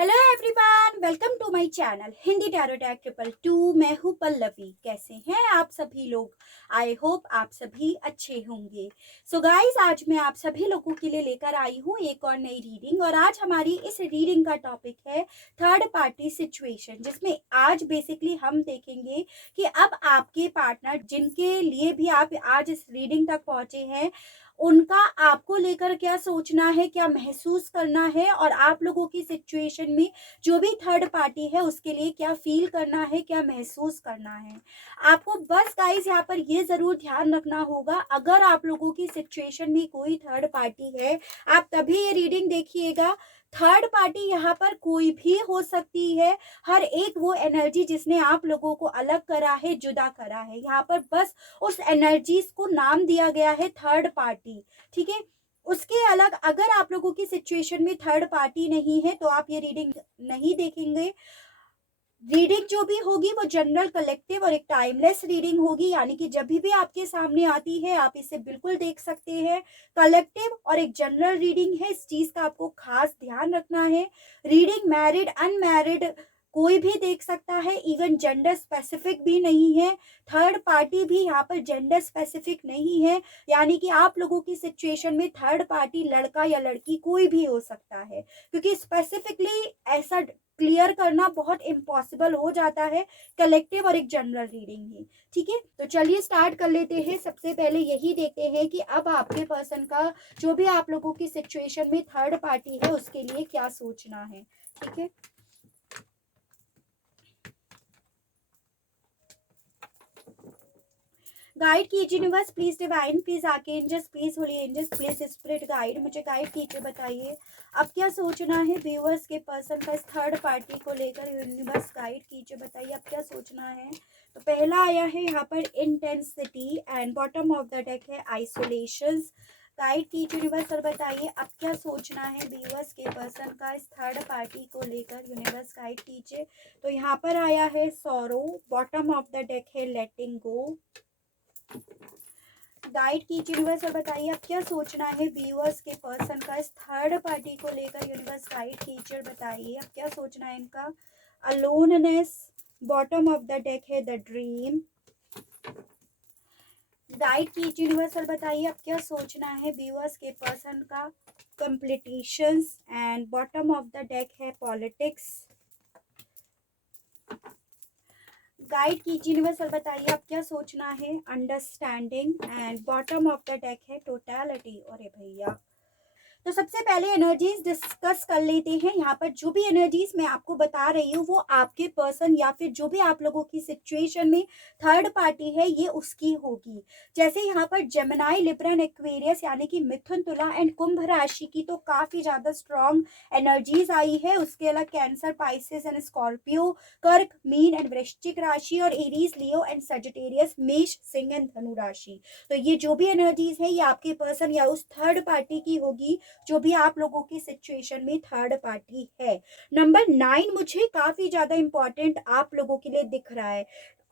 Hello everyone, welcome to my channel Hindi tarot tag 222। मैं हूँ पल्लवी। कैसे हैं आप सभी लोग? आई होप आप सभी अच्छे होंगे। सो गाइस, आज मैं आप सभी लोगों के लिए लेकर आई हूँ एक और नई रीडिंग। और आज हमारी इस रीडिंग का टॉपिक है थर्ड पार्टी सिचुएशन, जिसमें आज बेसिकली हम देखेंगे कि अब आपके पार्टनर जिनके लिए भी आप आज इस रीडिंग तक पहुंचे हैं, उनका आपको लेकर क्या सोचना है, क्या महसूस करना है, और आप लोगों की सिचुएशन में जो भी थर्ड पार्टी है उसके लिए क्या फील करना है, क्या महसूस करना है। आपको बस गाइस यहाँ पर ये ज़रूर ध्यान रखना होगा, अगर आप लोगों की सिचुएशन में कोई थर्ड पार्टी है, आप तभी ये रीडिंग देखिएगा। थर्ड पार्टी यहाँ पर कोई भी हो सकती है। हर एक वो एनर्जी जिसने आप लोगों को अलग करा है, जुदा करा है, यहाँ पर बस उस एनर्जीज को नाम दिया गया है थर्ड पार्टी। ठीक है, उसके अलग अगर आप लोगों की सिचुएशन में थर्ड पार्टी नहीं है तो आप ये रीडिंग नहीं देखेंगे। रीडिंग जो भी होगी वो जनरल, कलेक्टिव और एक टाइमलेस रीडिंग होगी, यानी कि जब भी आपके सामने आती है आप इसे बिल्कुल देख सकते हैं। कलेक्टिव और एक जनरल रीडिंग है, इस चीज का आपको खास ध्यान रखना है। रीडिंग मैरिड अनमैरिड कोई भी देख सकता है, इवन जेंडर स्पेसिफिक भी नहीं है। थर्ड पार्टी भी यहाँ पर जेंडर स्पेसिफिक नहीं है, यानी कि आप लोगों की सिचुएशन में थर्ड पार्टी लड़का या लड़की कोई भी हो सकता है, क्योंकि स्पेसिफिकली ऐसा क्लियर करना बहुत इम्पॉसिबल हो जाता है कलेक्टिव और एक जनरल रीडिंग ही। ठीक है, तो चलिए स्टार्ट कर लेते हैं। सबसे पहले यही देखते हैं कि अब आपके पर्सन का जो भी आप लोगों की सिचुएशन में थर्ड पार्टी है उसके लिए क्या सोचना है। ठीक है, गाइड कीजिए universe, please divine, please archangels, please holy angels, please spirit guide, मुझे गाइड कीजिए। बताइए अब क्या सोचना है व्यूअर्स के पर्सन का इस थर्ड पार्टी को लेकर। यूनिवर्स गाइड कीजिए, बताइए अब क्या सोचना है। तो पहला आया है यहाँ पर intensity and bottom of the deck है आइसोलेशन। गाइड कीजिए यूनिवर्स और बताइए अब क्या सोचना है व्यूअर्स के पर्सन का इस थर्ड पार्टी को लेकर। यूनिवर्स गाइड कीजिए। तो यहाँ पर आया है sorrow, bottom of the deck है लेटिंग गो। गाइड कीजिए यूनिवर्स और बताइए अब क्या सोचना है व्यूअर्स के पर्सन का इस थर्ड पार्टी को लेकर। यूनिवर्स गाइड कीजिए और बताइए अब क्या सोचना है इनका। Aloneness, bottom of the deck है द ड्रीम। गाइड कीजिए यूनिवर्स और बताइए अब क्या सोचना है व्यूअर्स के पर्सन का। Completions and bottom of the deck है पॉलिटिक्स। गाइड कीजिए यूनिवर्स और बताइए अब क्या सोचना है। Understanding and bottom of the deck है टोटलिटी। अरे भैया, तो सबसे पहले एनर्जीज डिस्कस कर लेते हैं। यहाँ पर जो भी एनर्जीज मैं आपको बता रही हूँ वो आपके पर्सन या फिर जो भी आप लोगों की सिचुएशन में थर्ड पार्टी है ये उसकी होगी। जैसे यहाँ पर जेमिनाई, लिब्रा एंड एक्वेरियस यानी कि मिथुन, तुला एंड कुंभ राशि की तो काफी ज्यादा स्ट्रॉन्ग एनर्जीज आई है। उसके अलग कैंसर, पाइसेस एंड स्कॉर्पियो, कर्क, मीन एंड वृश्चिक राशि, और एरीज, लियो एंड सजिटेरियस, मेष, सिंह एंड धनु राशि। तो ये जो भी एनर्जीज है ये आपके पर्सन या उस थर्ड पार्टी की होगी जो भी आप लोगों की सिचुएशन में थर्ड पार्टी है। नंबर 9 मुझे काफी ज्यादा इंपॉर्टेंट आप लोगों के लिए दिख रहा है,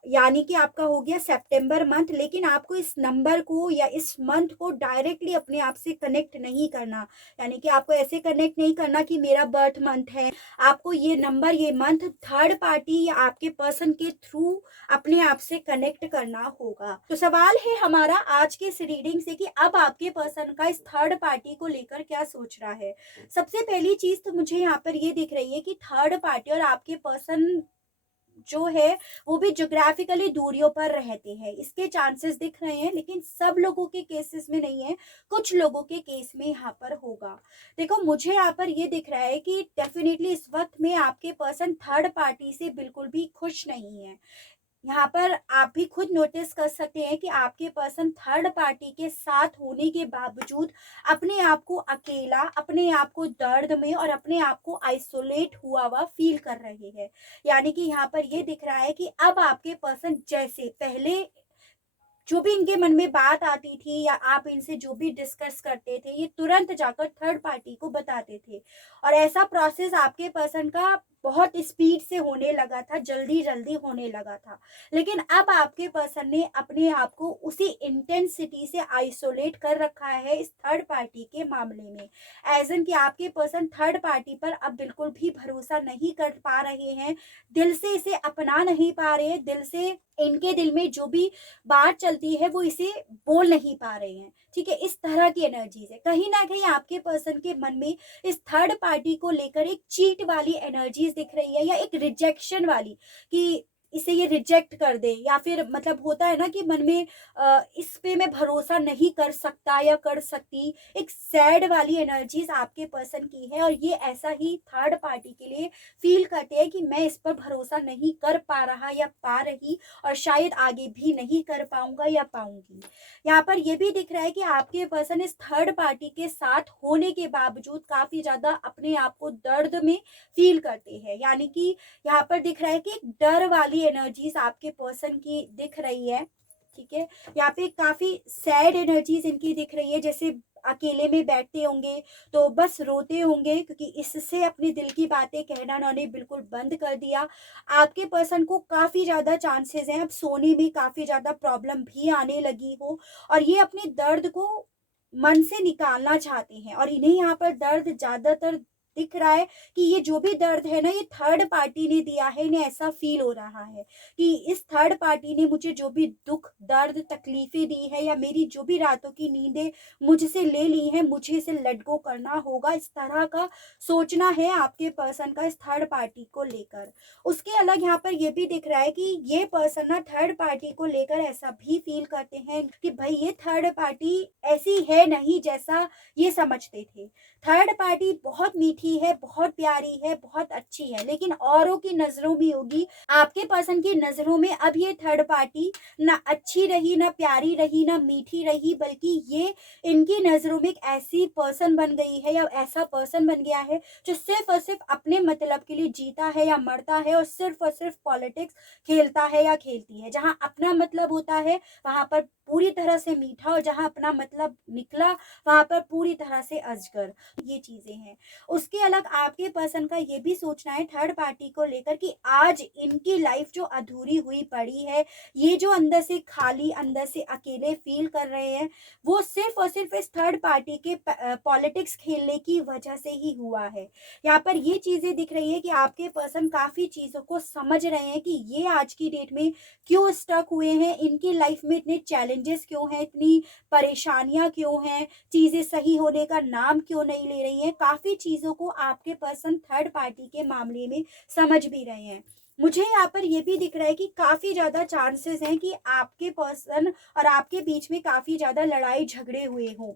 यानी कि आपका हो गया सितंबर मंथ, लेकिन आपको इस नंबर को या इस मंथ को डायरेक्टली अपने आप से कनेक्ट नहीं करना। यानी कि आपको ऐसे कनेक्ट नहीं करना कि मेरा बर्थ मंथ है। आपको ये नंबर, ये मंथ थर्ड पार्टी या आपके पर्सन के थ्रू अपने आप से कनेक्ट करना होगा। तो सवाल है हमारा आज के इस रीडिंग से कि अब आपके पर्सन का इस थर्ड पार्टी को लेकर क्या सोच रहा है। सबसे पहली चीज तो मुझे यहाँ पर ये दिख रही है कि थर्ड पार्टी और आपके पर्सन जो है वो भी ज्योग्राफिकली दूरियों पर रहते हैं, इसके चांसेस दिख रहे हैं, लेकिन सब लोगों के केसेस में नहीं है, कुछ लोगों के केस में यहाँ पर होगा। देखो मुझे यहाँ पर ये दिख रहा है कि डेफिनेटली इस वक्त में आपके पर्सन थर्ड पार्टी से बिल्कुल भी खुश नहीं है। यहाँ पर आप भी खुद नोटिस कर सकते हैं कि आपके पर्सन थर्ड पार्टी के साथ होने के बावजूद अपने आप को अकेला, अपने आप को दर्द में और अपने आप को आइसोलेट हुआ हुआ फील कर रहे हैं। यानी कि यहाँ पर ये दिख रहा है कि अब आपके पर्सन जैसे पहले जो भी इनके मन में बात आती थी या आप इनसे जो भी डिस्कस करते थे ये तुरंत जाकर थर्ड पार्टी को बताते थे, और ऐसा प्रोसेस आपके पर्सन का बहुत स्पीड से होने लगा था, जल्दी जल्दी होने लगा था। लेकिन अब आपके पर्सन ने अपने आप को उसी इंटेंसिटी से आइसोलेट कर रखा है इस थर्ड पार्टी के मामले में। एज एन कि आपके पर्सन थर्ड पार्टी पर अब बिल्कुल भी भरोसा नहीं कर पा रहे हैं, दिल से इसे अपना नहीं पा रहे हैं, दिल से इनके दिल में जो भी बात चलती है वो इसे बोल नहीं पा रहे हैं। ठीक है, इस तरह की एनर्जीज है। कहीं ना कहीं आपके पर्सन के मन में इस थर्ड पार्टी को लेकर एक चीट वाली एनर्जीज दिख रही है, या एक रिजेक्शन वाली, कि इसे ये रिजेक्ट कर दे, या फिर मतलब होता है ना कि मन में इस पे मैं भरोसा नहीं कर सकता या कर सकती। एक सैड वाली एनर्जीज आपके पर्सन की है, और ये ऐसा ही थर्ड पार्टी के लिए फील करते हैं कि मैं इस पर भरोसा नहीं कर पा रहा या पा रही, और शायद आगे भी नहीं कर पाऊंगा या पाऊंगी। यहाँ पर ये भी दिख रहा है कि आपके पर्सन इस थर्ड पार्टी के साथ होने के बावजूद काफी ज्यादा अपने आप को दर्द में फील करते हैं। यानी कि यहाँ पर दिख रहा है कि एक डर वाली एनर्जीज आपके पर्सन की दिख रही है। ठीक है, यहाँ पे काफी सैड एनर्जीज इनकी दिख रही है, जैसे अकेले में बैठते होंगे तो बस रोते होंगे, क्योंकि इससे अपने दिल की बातें कहना उन्होंने बिल्कुल बंद कर दिया। आपके पर्सन को काफी ज्यादा चांसेस हैं अब सोने में काफी ज्यादा प्रॉब्लम भी आने लगी हो, और ये अपने दर्द को मन से निकालना चाहते हैं। और इन्हें यहाँ पर दर्द ज्यादातर दिख रहा है कि ये जो भी दर्द है ना, ये थर्ड पार्टी ने दिया है। इन्हें ऐसा फील हो रहा है कि इस थर्ड पार्टी ने मुझे जो भी दुख दर्द तकलीफें दी है, या मेरी जो भी रातों की नींदें मुझसे ले ली है, मुझे इसे लेट गो करना होगा, इस तरह का सोचना है आपके पर्सन का इस थर्ड पार्टी को लेकर। उसके अलग यहाँ पर यह भी दिख रहा है कि ये पर्सन ना थर्ड पार्टी को लेकर ऐसा भी फील करते हैं कि भाई ये थर्ड पार्टी ऐसी है नहीं जैसा ये समझते थे। थर्ड पार्टी बहुत मीठी है, बहुत प्यारी है, बहुत अच्छी है, लेकिन औरों की नजरों में होगी, आपके पर्सन की नजरों में अब ये थर्ड पार्टी ना अच्छी रही, ना प्यारी रही, ना मीठी रही, बल्कि ये इनकी नजरों में एक ऐसी पर्सन बन गई है, या ऐसा पर्सन बन गया है जो सिर्फ और सिर्फ अपने मतलब के लिए जीता है या मरता है, और सिर्फ पॉलिटिक्स खेलता है या खेलती है। जहां अपना मतलब होता है वहां पर पूरी तरह से मीठा, और जहां अपना मतलब निकला वहां पर पूरी तरह से अजगर। ये चीजें हैं। उसके अलग आपके पर्सन का ये भी सोचना है थर्ड पार्टी को लेकर कि आज इनकी लाइफ जो अधूरी हुई पड़ी है, ये जो अंदर से खाली, अंदर से अकेले फील कर रहे हैं, वो सिर्फ और सिर्फ इस थर्ड पार्टी के पॉलिटिक्स खेलने की वजह से ही हुआ है। यहाँ पर ये चीजें दिख रही है कि आपके पर्सन काफी चीजों को समझ रहे हैं कि ये आज की डेट में क्यों स्टक हुए हैं, इनकी लाइफ में इतने चैलेंजेस क्यों हैं, इतनी परेशानियां क्यों हैं, चीजें सही होने का नाम क्यों नहीं ले रही हैं। काफी चीजों को आपके पर्सन थर्ड पार्टी के मामले में समझ भी रहे हैं। मुझे यहाँ पर यह भी दिख रहा है कि काफी ज्यादा चांसेस हैं कि आपके पर्सन और आपके बीच में काफी ज्यादा लड़ाई झगड़े हुए हों।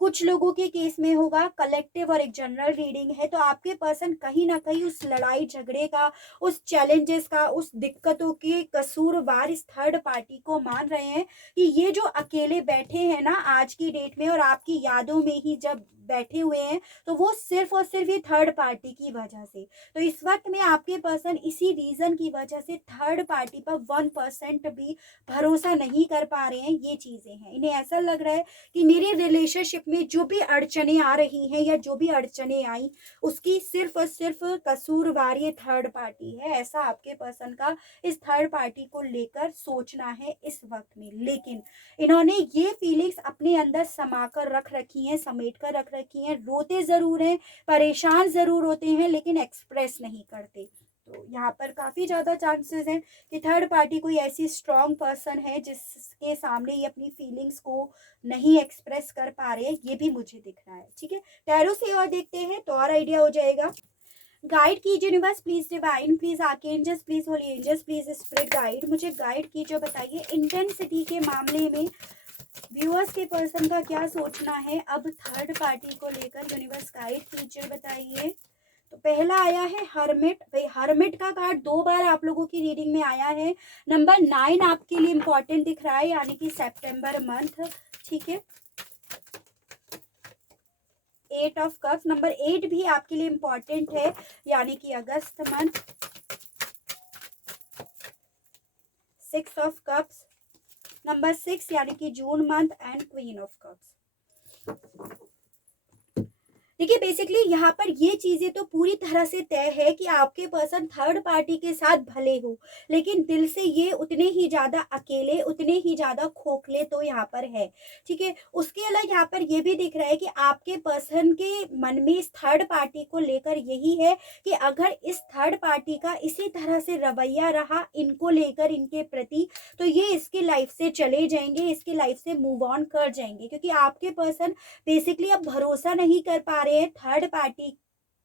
कुछ लोगों के केस में होगा कलेक्टिव और एक जनरल रीडिंग है, तो आपके पर्सन कहीं ना कहीं उस लड़ाई झगड़े का, उस चैलेंजेस का, उस दिक्कतों के कसूरवार इस थर्ड पार्टी को मान रहे हैं कि ये जो अकेले बैठे हैं ना आज की डेट में, और आपकी यादों में ही जब बैठे हुए हैं, तो वो सिर्फ और सिर्फ ये थर्ड पार्टी की वजह से। तो इस वक्त में आपके पर्सन इसी रीजन की वजह से थर्ड पार्टी पर 1% भी भरोसा नहीं कर पा रहे हैं। ये चीजें हैं, इन्हें ऐसा लग रहा है कि मेरे रिलेशनशिप में जो भी अड़चने आ रही हैं, या जो भी अड़चने आई, उसकी सिर्फ और सिर्फ कसूरवार ये थर्ड पार्टी है। ऐसा आपके पर्सन का इस थर्ड पार्टी को लेकर सोचना है इस वक्त में। लेकिन इन्होंने ये फीलिंग्स अपने अंदर समा कर रख रखी हैं, समेट कर रख रखी हैं। रोते जरूर हैं, परेशान जरूर होते हैं, लेकिन एक्सप्रेस नहीं करते। तो यहाँ पर काफी ज्यादा चांसेस हैं कि थर्ड पार्टी कोई ऐसी स्ट्रॉन्ग पर्सन है जिसके सामने ये अपनी फीलिंग्स को नहीं एक्सप्रेस कर पा रहे। ये भी मुझे दिख रहा है। ठीक है, टैरो से और देखते हैं तो और आइडिया हो जाएगा। गाइड कीजिए universe, please divine, please archangels, please holy angels, please spirit guide, मुझे गाइड कीजिए। बताइए इंटेंसिटी के मामले में व्यूअर्स के पर्सन का क्या सोचना है अब थर्ड पार्टी को लेकर। यूनिवर्स गाइड कीजिए, बताइए। तो पहला आया है हर्मिट। भाई हर्मिट का कार्ड 2 बार आप लोगों की रीडिंग में आया है। नंबर 9 आपके लिए इंपॉर्टेंट दिख रहा है, यानी कि सितंबर मंथ। ठीक है, 8 ऑफ कप्स। नंबर 8 भी आपके लिए इंपॉर्टेंट है, यानी कि अगस्त मंथ। 6 ऑफ कप्स, नंबर 6 यानी कि June month, and queen of cups. देखिए बेसिकली यहाँ पर ये चीजें तो पूरी तरह से तय है कि आपके पर्सन थर्ड पार्टी के साथ भले हो, लेकिन दिल से ये उतने ही ज़्यादा अकेले, उतने ही ज़्यादा खोखले तो यहाँ पर है, ठीक है। उसके अलग यहाँ पर ये भी दिख रहा है कि आपके पर्सन के मन में इस थर्ड पार्टी को लेकर यही है कि अगर इस थर्ड पार्टी का इसी तरह से रवैया रहा इनको लेकर, इनके प्रति, तो ये इसके लाइफ से चले जाएंगे, इसके लाइफ से मूव ऑन कर जाएंगे, क्योंकि आपके पर्सन बेसिकली अब भरोसा नहीं कर पा रहे हैं थर्ड पार्टी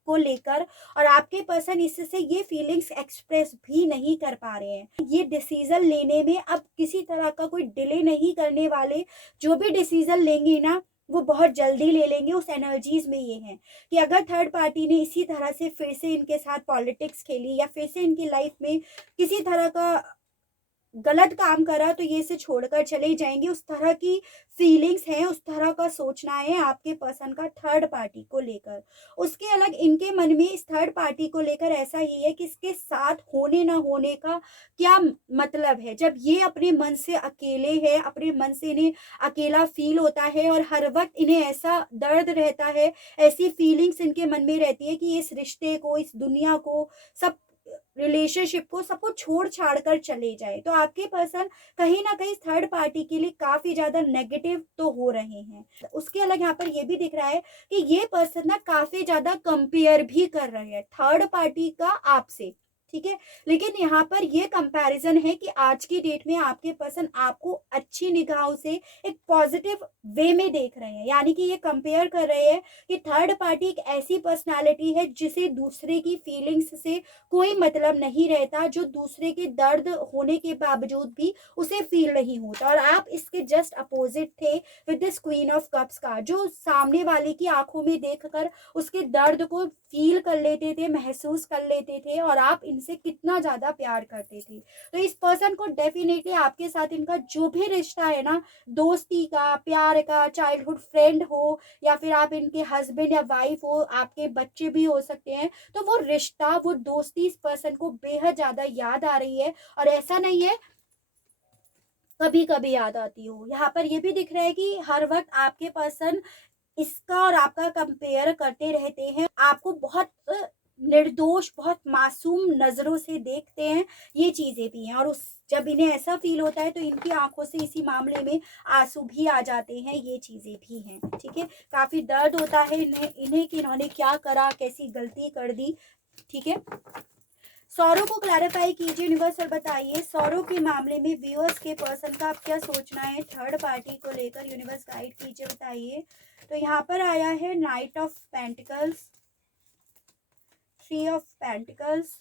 को लेकर, और आपके पर्सन इससे ये फीलिंग्स एक्सप्रेस भी नहीं कर पा रहे हैं। ये डिसीजन लेने में अब किसी तरह का कोई डिले नहीं करने वाले, जो भी डिसीजन लेंगे ना वो बहुत जल्दी ले लेंगे। उस एनर्जीज में ये है कि अगर थर्ड पार्टी ने इसी तरह से फिर से इनके साथ पॉलिटिक्स खेली या फिर से इनकी लाइफ में किसी तरह का गलत काम करा, तो ये इसे छोड़कर चले जाएंगे। उस तरह की फीलिंग्स हैं, उस तरह का सोचना है आपके पर्सन का थर्ड पार्टी को लेकर। उसके अलग इनके मन में इस थर्ड पार्टी को लेकर ऐसा ही है कि इसके साथ होने ना होने का क्या मतलब है, जब ये अपने मन से अकेले है, अपने मन से इन्हें अकेला फील होता है और हर वक्त इन्हें ऐसा दर्द रहता है, ऐसी फीलिंग्स इनके मन में रहती है कि इस रिश्ते को, इस दुनिया को, सब रिलेशनशिप को, सबको छोड़ छाड़ कर चले जाए। तो आपके पर्सन कहीं ना कहीं थर्ड पार्टी के लिए काफी ज्यादा नेगेटिव तो हो रहे हैं। उसके अलग यहाँ पर ये भी दिख रहा है कि ये पर्सन ना काफी ज्यादा कंपेयर भी कर रहे हैं थर्ड पार्टी का आपसे, ठीक है। लेकिन यहाँ पर ये कंपैरिजन है कि आज की डेट में आपके पर्सन आपको अच्छी निगाहों से एक पॉजिटिव वे में देख रहे हैं, यानी कि ये कंपेयर कर रहे हैं कि थर्ड पार्टी एक ऐसी पर्सनालिटी है जिसे दूसरे की फीलिंग्स से कोई मतलब नहीं रहता, जो दूसरे के दर्द होने के बावजूद भी उसे फील नहीं होता। और आप इसके जस्ट अपोजिट थे with this queen of cups का, जो सामने वाले की आंखों में देखकर उसके दर्द को फील कर लेते थे, महसूस कर लेते थे, और आप इनसे कितना ज्यादा प्यार करते थे। तो इस पर्सन को डेफिनेटली आपके साथ इनका जो भी रिश्ता है ना, दोस्ती का, प्यार का, चाइल्डहुड फ्रेंड हो या फिर आप इनके हस्बैंड या वाइफ हो, आपके बच्चे भी हो सकते हैं, तो वो रिश्ता, वो दोस्ती इस पर्सन को बेहद ज्यादा याद आ रही है। और ऐसा नहीं है कभी कभी याद आती हो, यहाँ पर ये भी दिख रहा है कि हर वक्त आपके पर्सन इसका और आपका कंपेयर करते रहते हैं, आपको बहुत निर्दोष, बहुत मासूम नजरों से देखते हैं, ये चीजें भी हैं। और उस जब इन्हें ऐसा फील होता है तो इनकी आंखों से इसी मामले में आंसू भी आ जाते हैं, ये चीजें भी हैं, ठीक है। काफी दर्द होता है इन्हें कि इन्होंने क्या करा, कैसी गलती कर दी, ठीक है। सौरों को क्लैरिफाई कीजिए यूनिवर्स और बताइए सौरों के मामले में व्यूअर्स के पर्सन का आप क्या सोचना है थर्ड पार्टी को लेकर, यूनिवर्स गाइड कीजिए, बताइए। तो यहाँ पर आया है night of pentacles, 3 of pentacles,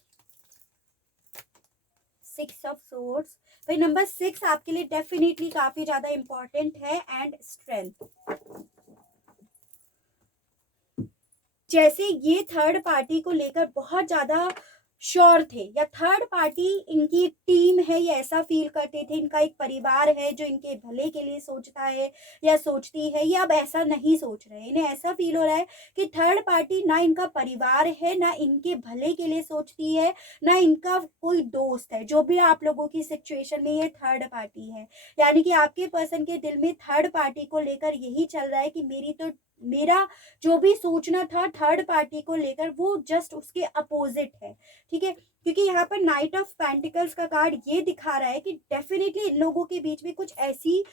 6 of swords. भाई नंबर 6 आपके लिए डेफिनेटली काफी ज्यादा इंपॉर्टेंट है, एंड स्ट्रेंथ। जैसे ये थर्ड पार्टी को लेकर बहुत ज्यादा श्योर थे, या थर्ड पार्टी इनकी टीम है, ये ऐसा फील करते थे, इनका एक परिवार है जो इनके भले के लिए सोचता है या सोचती है, ये अब ऐसा नहीं सोच रहे हैं। इन्हें ऐसा फील हो रहा है कि थर्ड पार्टी ना इनका परिवार है, ना इनके भले के लिए सोचती है, ना इनका कोई दोस्त है। जो भी आप लोगों की सिचुएशन में ये थर्ड पार्टी है, यानी कि आपके पर्सन के दिल में थर्ड पार्टी को लेकर यही चल रहा है कि मेरा जो भी सोचना था थर्ड पार्टी को लेकर वो जस्ट उसके अपोजिट है, ठीक है। क्योंकि यहाँ पर नाइट ऑफ पेंटिकल्स का कार्ड ये दिखा रहा है कि डेफिनेटली इन लोगों के बीच में कुछ ऐसी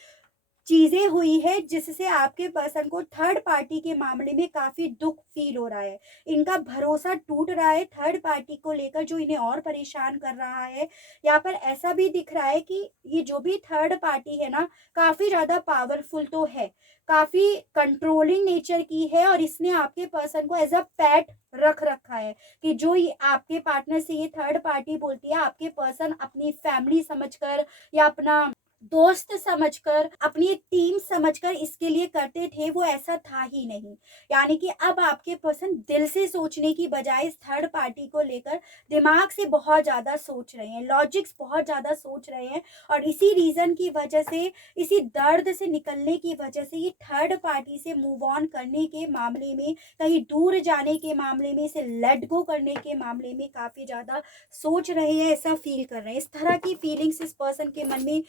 चीजें हुई है जिससे आपके पर्सन को थर्ड पार्टी के मामले में काफी दुख फील हो रहा है, इनका भरोसा टूट रहा है थर्ड पार्टी को लेकर, जो इन्हें और परेशान कर रहा है। यहाँ पर ऐसा भी दिख रहा है कि ये जो भी थर्ड पार्टी है ना, काफी ज्यादा पावरफुल तो है, काफी कंट्रोलिंग नेचर की है, और इसने आपके पर्सन को एज अ पेट रख रखा है कि जो ये आपके पार्टनर से ये थर्ड पार्टी बोलती है, आपके पर्सन अपनी फैमिली समझकर या अपना दोस्त समझकर, अपनी एक टीम समझकर इसके लिए करते थे, वो ऐसा था ही नहीं। यानी कि अब आपके पर्सन दिल से सोचने की बजाय इस थर्ड पार्टी को लेकर दिमाग से बहुत ज्यादा सोच रहे हैं, लॉजिक्स बहुत ज्यादा सोच रहे हैं, और इसी रीजन की वजह से, इसी दर्द से निकलने की वजह से ये थर्ड पार्टी से मूव ऑन करने के मामले में, कहीं दूर जाने के मामले में, इसे लेट गो करने के मामले में काफी ज्यादा सोच रहे हैं, ऐसा फील कर रहे हैं। इस तरह की फीलिंग्स इस पर्सन के मन में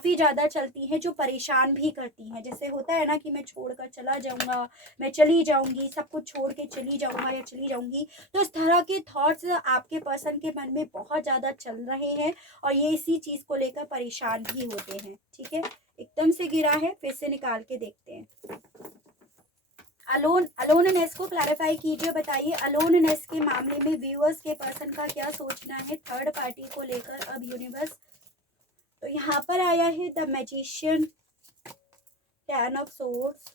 काफ़ी ज़्यादा चलती हैं, जो परेशान भी करती हैं। जैसे होता है ना कि मैं छोड़कर चला जाऊँगा, मैं चली जाऊँगी, सब कुछ छोड़ के चली जाऊँगा या चली जाऊँगी। तो इस तरह के थॉट्स आपके पर्सन के मन में बहुत ज़्यादा चल रहे हैं और ये इसी चीज़ को लेकर परेशान भी होते हैं। ठीक है, एकदम से गिरा है, फिर से निकाल के देखते हैं। अलोननेस को क्लैरिफाई कीजिए, बताइए अलोननेस के मामले में व्यूअर्स के पर्सन का क्या सोचना है थर्ड पार्टी को लेकर अब यूनिवर्स। तो यहाँ पर आया है the magician, 10 of swords,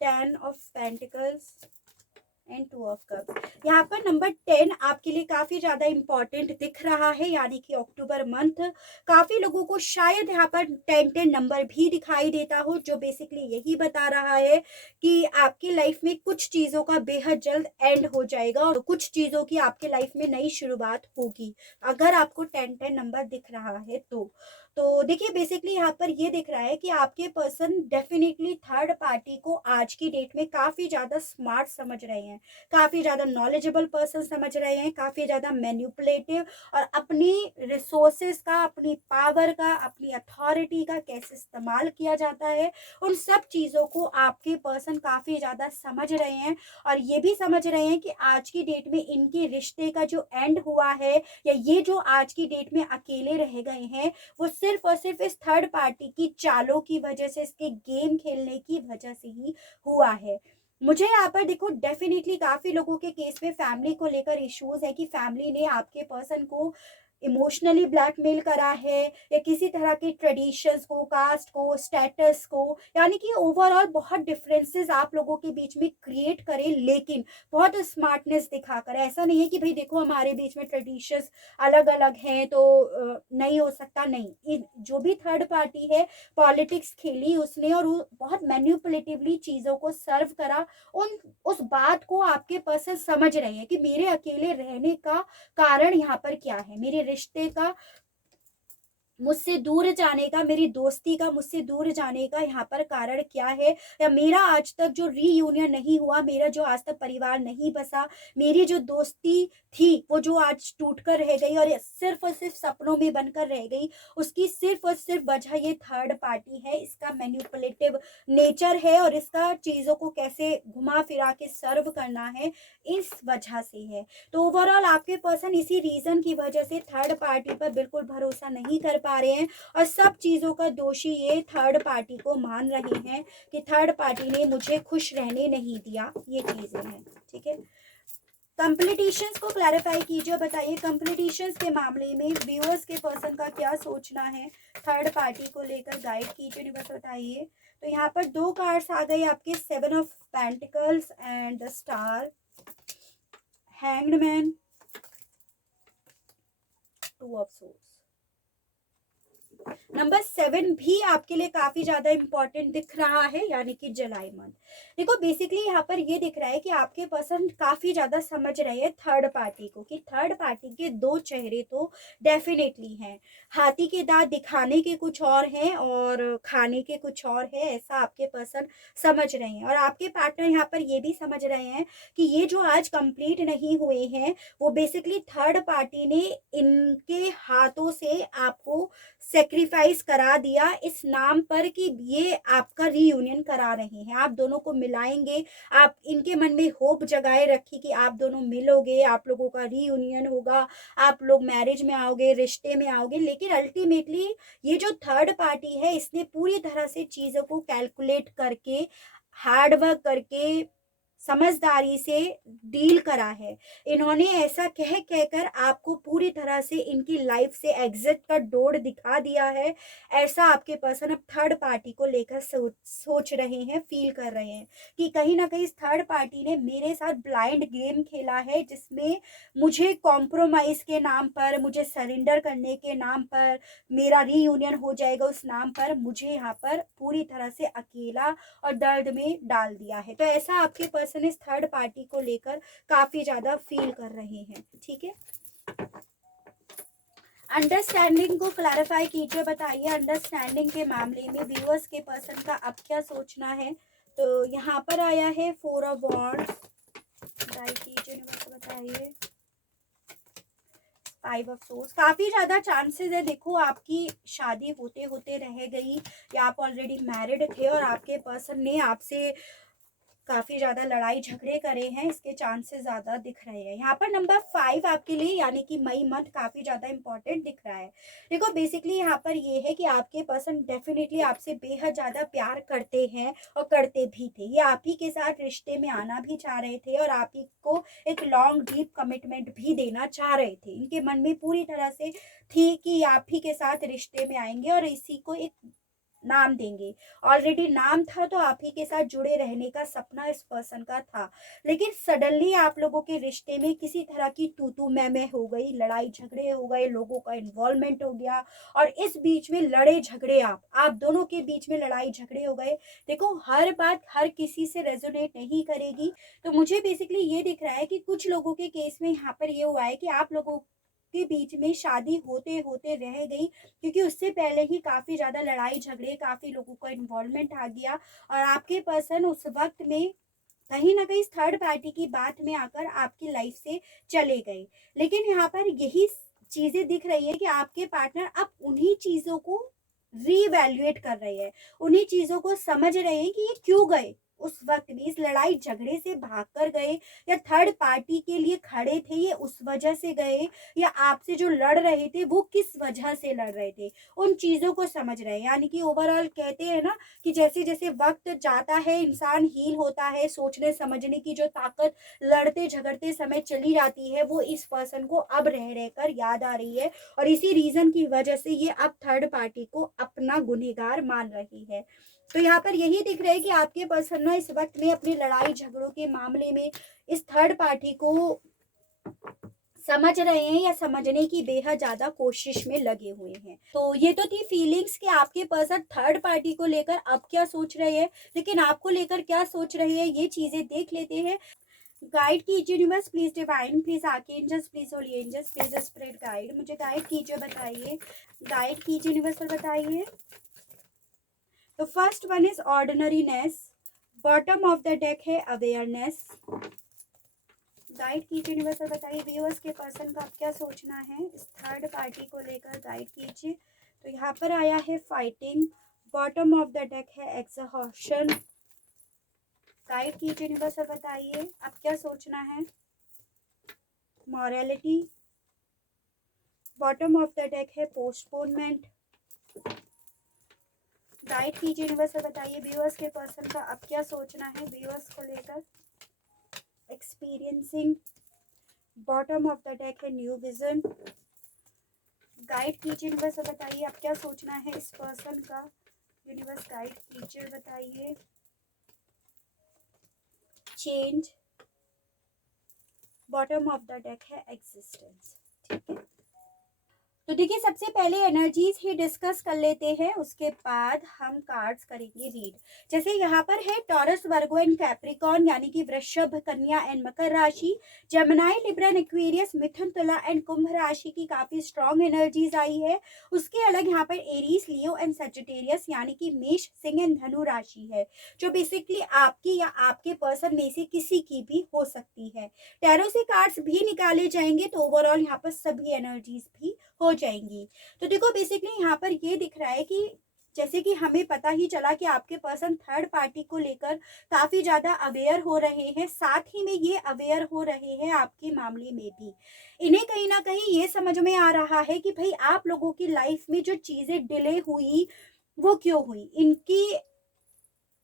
10 of pentacles and 2 of cups. यहाँ पर नंबर 10 आपके लिए काफ़ी ज़्यादा इम्पॉर्टेंट दिख रहा है, यानी कि अक्टूबर मंथ काफ़ी लोगों को शायद यहाँ पर 10 नंबर भी दिखाई देता हो, जो बेसिकली यही बता रहा है कि आपकी लाइफ में कुछ चीज़ों का बेहद जल्द एंड हो जाएगा और कुछ चीज़ों की आपके लाइफ में नई शुरुआत होगी, अगर आपको 10 नंबर दिख रहा है तो देखिए बेसिकली यहाँ पर ये दिख रहा है कि आपके पर्सन डेफिनेटली थर्ड पार्टी को आज की डेट में काफ़ी ज़्यादा स्मार्ट समझ रहे हैं, काफ़ी ज़्यादा नॉलेजेबल पर्सन समझ रहे हैं, काफ़ी ज़्यादा मैन्युपुलेटिव और अपनी रिसोर्सेज का, अपनी पावर का, अपनी अथॉरिटी का कैसे इस्तेमाल किया जाता है, उन सब चीज़ों को आपके पर्सन काफ़ी ज़्यादा समझ रहे हैं। और ये भी समझ रहे हैं कि आज की डेट में इनके रिश्ते का जो एंड हुआ है या ये जो आज की डेट में अकेले रह गए हैं, वो सिर्फ और सिर्फ इस थर्ड पार्टी की चालों की वजह से, इसके गेम खेलने की वजह से ही हुआ है। मुझे यहाँ पर देखो डेफिनेटली काफी लोगों के केस में फैमिली को लेकर इश्यूज है कि फैमिली ने आपके पर्सन को इमोशनली ब्लैकमेल करा है या किसी तरह के ट्रेडिशंस को, कास्ट को, स्टेटस को, यानी कि ओवरऑल बहुत डिफरेंसेस आप लोगों के बीच में क्रिएट करे, लेकिन बहुत स्मार्टनेस दिखाकर। ऐसा नहीं है कि भाई देखो हमारे बीच में ट्रेडिशंस अलग अलग हैं तो नहीं हो सकता, नहीं। जो भी थर्ड पार्टी है, पॉलिटिक्स खेली उसने और बहुत मैन्युपुलेटिवली चीज़ों को सर्व करा। उस बात को आपके पर्सन समझ रहे हैं कि मेरे अकेले रहने का कारण यहाँ पर क्या है, मेरे रिश्ते का, मुझसे दूर जाने का, मेरी दोस्ती का मुझसे दूर जाने का यहाँ पर कारण क्या है, या मेरा आज तक जो रीयूनियन नहीं हुआ, मेरा जो आज तक परिवार नहीं बसा, मेरी जो दोस्ती थी वो जो आज टूट कर रह गई और सिर्फ और सिर्फ सपनों में बनकर रह गई, उसकी सिर्फ और सिर्फ वजह ये थर्ड पार्टी है। इसका मैन्युपुलेटिव नेचर है और इसका चीज़ों को कैसे घुमा फिरा के सर्व करना है, इस वजह से है। तो ओवरऑल आपके पर्सन इसी रीज़न की वजह से थर्ड पार्टी पर बिल्कुल भरोसा नहीं कर पा रहे हैं और सब चीज़ों का दोषी ये थर्ड पार्टी को मान रहे हैं कि थर्ड पार्टी ने मुझे खुश रहने नहीं दिया, ये चीज़ें हैं। ठीक है, कंप्लीटिशंस को क्लैरिफाई कीजिए, बताइए कंप्लीटिशंस के मामले में व्यूअर्स के पर्सन का क्या सोचना है थर्ड पार्टी को लेकर, गाइड कीजिए, बस बताइए। तो यहाँ पर 2 कार्ड्स आ गए आपके, 7 of pentacles and the star, hanged man, 2 of swords. Number 7 भी आपके लिए काफी ज्यादा इंपॉर्टेंट दिख रहा है, यानी कि जुलाई मंथ। देखो बेसिकली यहाँ पर ये दिख रहा है कि आपके पर्सन काफी ज्यादा समझ रहे हैं थर्ड पार्टी को, कि थर्ड पार्टी के 2 चेहरे तो डेफिनेटली हैं। हाथी के दांत दिखाने के कुछ और हैं और खाने के कुछ और है, ऐसा आपके पर्सन समझ रहे हैं। और आपके पार्टनर यहाँ पर ये भी समझ रहे हैं कि ये जो आज कंप्लीट नहीं हुए हैं वो बेसिकली थर्ड पार्टी ने इनके हाथों से आपको सेक्रीफाइस करा दिया, इस नाम पर कि ये आपका रीयूनियन करा रहे हैं, आप दोनों को मिलाएंगे। आप इनके मन में होप जगाए रखी कि आप दोनों मिलोगे, आप लोगों का रीयूनियन होगा, आप लोग मैरिज में आओगे, रिश्ते में आओगे। लेकिन अल्टीमेटली ये जो थर्ड पार्टी है इसने पूरी तरह से चीज़ों को कैलकुलेट करके, हार्डवर्क करके, समझदारी से डील करा है। इन्होंने ऐसा कह कहकर आपको पूरी तरह से इनकी लाइफ से एग्जिट का डोर दिखा दिया है। ऐसा आपके पर्सन अब थर्ड पार्टी को लेकर सोच रहे हैं, फील कर रहे हैं कि कहीं ना कहीं थर्ड पार्टी ने मेरे साथ ब्लाइंड गेम खेला है, जिसमें मुझे कॉम्प्रोमाइज के नाम पर, मुझे सरेंडर करने के नाम पर, मेरा रीयूनियन हो जाएगा उस नाम पर, मुझे यहाँ पर पूरी तरह से अकेला और दर्द में डाल दिया है। तो ऐसा आपके पर्सन इस थर्ड पार्टी को लेकर काफी ज्यादा फील कर रहे हैं। ठीक है, अंडरस्टैंडिंग को क्लैरिफाई कीजिए, बताइए अंडरस्टैंडिंग के मामले में व्यूअर्स के पर्सन का अब क्या सोचना है। तो यहाँ पर आया है 4 ऑफ वॉन्ड्स, गाइड कीजिए, बताइए 5 ऑफ सोर्स, काफ़ी ज़्यादा चांसेस है देखो आपकी शादी होते होते रह गई, या आप ऑलरेडी मैरिड थे और आपके पर्सन ने आपसे काफ़ी ज़्यादा लड़ाई झगड़े करे हैं, इसके चांसेस ज़्यादा दिख रहे हैं। यहाँ पर नंबर 5 आपके लिए यानी कि मई मंथ काफ़ी ज़्यादा इंपॉर्टेंट दिख रहा है। देखो बेसिकली यहाँ पर ये है कि आपके पर्सन डेफिनेटली आपसे बेहद ज़्यादा प्यार करते हैं और करते भी थे। ये आप ही के साथ रिश्ते में आना भी चाह रहे थे और आप ही को एक लॉन्ग डीप कमिटमेंट भी देना चाह रहे थे। इनके मन में पूरी तरह से थी कि आप ही के साथ रिश्ते में आएंगे और इसी को एक नाम देंगे। ऑलरेडी नाम था तो आप ही के साथ जुड़े रहने का सपना इस पर्सन का था, लेकिन सडनली आप लोगों के रिश्ते में किसी तरह की तू तू मैं हो गई, लड़ाई झगड़े हो गए, लोगों का इन्वॉल्वमेंट हो गया और इस बीच में लड़े झगड़े, आप दोनों के बीच में लड़ाई झगड़े हो गए। देखो हर बात हर किसी से रेजोनेट नहीं करेगी, तो मुझे बेसिकली ये दिख रहा है कि कुछ लोगों के केस में यहाँ पर ये हुआ है कि आप लोगों के बीच में शादी होते होते रह गई, क्योंकि उससे पहले ही काफ़ी ज़्यादा लड़ाई झगड़े, काफ़ी लोगों का इन्वॉल्वमेंट आ गया और आपके पर्सन उस वक्त में कहीं ना कहीं थर्ड पार्टी की बात में आकर आपकी लाइफ से चले गए। लेकिन यहाँ पर यही चीज़ें दिख रही है कि आपके पार्टनर अब उन्हीं चीज़ों को रीवैल्यूएट कर रहे हैं, उन्हीं चीज़ों को समझ रहे हैं कि ये क्यों गए उस वक्त भी, इस लड़ाई झगड़े से भाग कर गए या थर्ड पार्टी के लिए खड़े थे ये उस वजह से गए, या आपसे जो लड़ रहे थे वो किस वजह से लड़ रहे थे, उन चीज़ों को समझ रहे हैं। यानी कि ओवरऑल कहते हैं ना कि जैसे जैसे वक्त जाता है इंसान हील होता है, सोचने समझने की जो ताकत लड़ते झगड़ते समय चली जाती है वो इस पर्सन को अब रह रहकर याद आ रही है और इसी रीज़न की वजह से ये अब थर्ड पार्टी को अपना गुनहगार मान रही है। तो यहाँ पर यही दिख रहा है कि आपके पर्सन ना इस वक्त में अपने लड़ाई झगड़ों के मामले में इस थर्ड पार्टी को समझ रहे हैं या समझने की बेहद ज्यादा कोशिश में लगे हुए हैं। तो ये तो थी फीलिंग्स कि आपके पर्सन थर्ड पार्टी को लेकर अब क्या सोच रहे हैं, लेकिन आपको लेकर क्या सोच रहे हैं ये चीजें देख लेते हैं। गाइड कीजिए universe, please divine, please archangels, please holy angels, please spirit guide, मुझे गाइड कीजिए, बताइए, गाइड कीजिए यूनिवर्स और बताइए। तो first one is ordinariness, bottom of the deck है अवेयरनेस। गाइड कीजिए यूनिवर्स और बताइए व्यूअर्स के पर्सन का क्या सोचना है इस थर्ड पार्टी को लेकर, गाइड कीजिए। तो यहाँ पर आया है fighting, bottom of the deck है एग्जॉशन। गाइड कीजिए यूनिवर्स और बताइए अब क्या सोचना है, morality, bottom of the deck है पोस्टपोनमेंट। गाइड कीजिए यूनिवर्स और बताइए व्यूअर्स के पर्सन का अब क्या सोचना है व्यूअर्स को लेकर, experiencing, bottom of the deck है न्यू विजन। गाइड कीजिए यूनिवर्स और बताइए अब क्या सोचना है इस पर्सन का, यूनिवर्स गाइड कीजिए बताइए, change, bottom of the deck है एग्जिस्टेंस। ठीक है, तो देखिए सबसे पहले एनर्जीज ही डिस्कस कर लेते हैं, उसके बाद हम कार्ड्स करेंगे रीड। जैसे यहाँ पर है टॉरस, वर्गो एंड कैप्रिकॉर्न यानी कि वृषभ, कन्या एंड मकर राशि, जेमिनी, लिब्रा, एक्वेरियस, मिथुन, तुला एंड कुंभ राशि की काफी स्ट्रॉन्ग एनर्जीज आई है। उसके अलग यहाँ पर एरीज, लियो एंड सजिटेरियस यानी कि मेष, सिंह एंड धनु राशि है, जो बेसिकली आपकी या आपके पर्सन में से किसी की भी हो सकती है। टैरो से कार्ड्स भी निकाले जाएंगे तो ओवरऑल यहाँ पर सभी एनर्जीज भी हो जाएंगी। तो देखो बेसिकली यहाँ पर ये दिख रहा है कि जैसे कि हमें पता ही चला कि आपके पर्सन थर्ड पार्टी को लेकर काफी ज्यादा अवेयर हो रहे हैं, साथ ही में ये अवेयर हो रहे हैं आपके मामले में भी। इन्हें कहीं ना कहीं ये समझ में आ रहा है कि भाई आप लोगों की लाइफ में जो चीजें डिले हुई वो क्यों हुई, इनकी